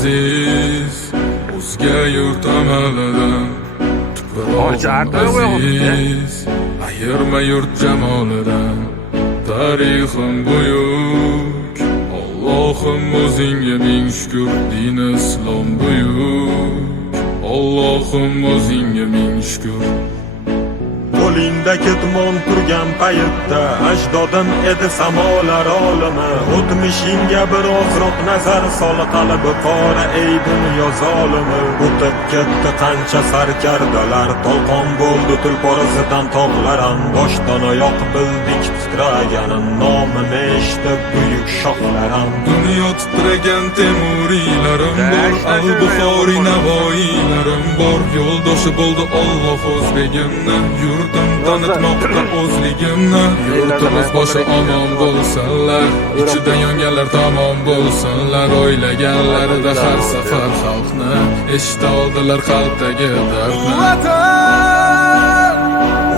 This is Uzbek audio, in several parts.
aziz, o'zga yurt amalidan tuprog'im aziz, ayirma yurt jamolidan. Tarixim buyuk, Allohim o'zingga ming shukr, din islom buyuk, Allohim o'zingga ming shukr. Qo'lingda ketmon turgan paytda ajdodim edi samolar olimi. O'tmishingga birozroq nazar sol, qalbi qora ey dunyo zolimi. O'tib ketdi qancha sarkardalar, to'lqon bo'ldi tulporasidan tog'laram. Boshdan oyoq bildik titraganim, nomini eshitib buyuk shohlarim. Dunyo titragan temuriylarim bor, al-Buxoriy navoiylarim bor. Yo'ldoshi bo'ldi Alloh o'zbegimni, yurtim tanitmoqda o'zligimni. Yurtimiz boshi omon bo'lsinlar, ichida yonganlar tamom bo'lsinlar. O'ylaganlarida har safar xalqni eshita oldilar qalbdagi dardni.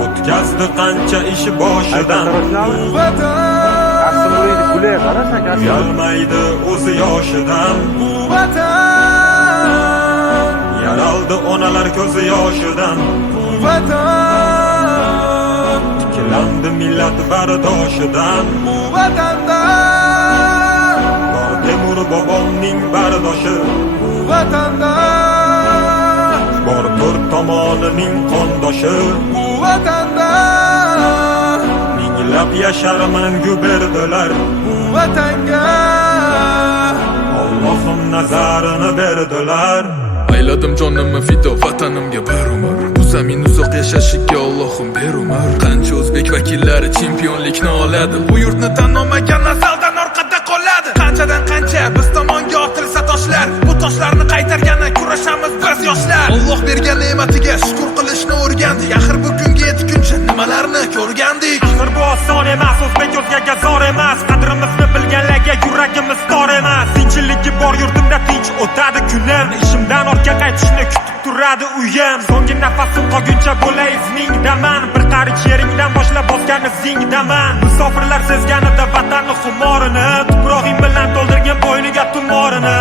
O'tkazdi qancha ish boshidan, uyalmaydi o'zi yoshidan. Yaraldi onalar ko'zi yoshidan, tiklandi millat bardoshidan. Bor Temur bobomning bardoshi, bor to'rt tomonining qondoshi. Minglab yashar mangu berdilar vatanga, Allohim nazarini berdilar. Ayladim jonimni fido vatanimga bir umr, bu zamin uzoq yashashiga Allohim ber umr. Qancha o'zbek vakillari chempionlikni oladi, bu yurtni tan olmagan nazardan orqada qoladi. Qanchadan qancha biz tomonga otilsa toshlar, bu toshlarni qaytargani kurashamiz biz yoshlar. Alloh bergan ne'matiga shukr qilishni o'rgandik, axir bugunga yetguncha nimalarni ko'rgandik. Axir bu oson emas, o'zbek o'zgaga zor emas. Qadrimizni bilganlarga yuragimiz tor emas. Tinchiligi bor yurtimda tinch o'tadi kunim, ishimdan ortga qaytishni kutib turadi uyim. So'nggi nafasim qolguncha bo'lay izmingdaman, bir qarich yeringdan boshlab bosgan izingdaman. Musofirlar sezganida vatanni xumorini, tuprog'ing bilan to'ldirgan bo'yniga tumorini.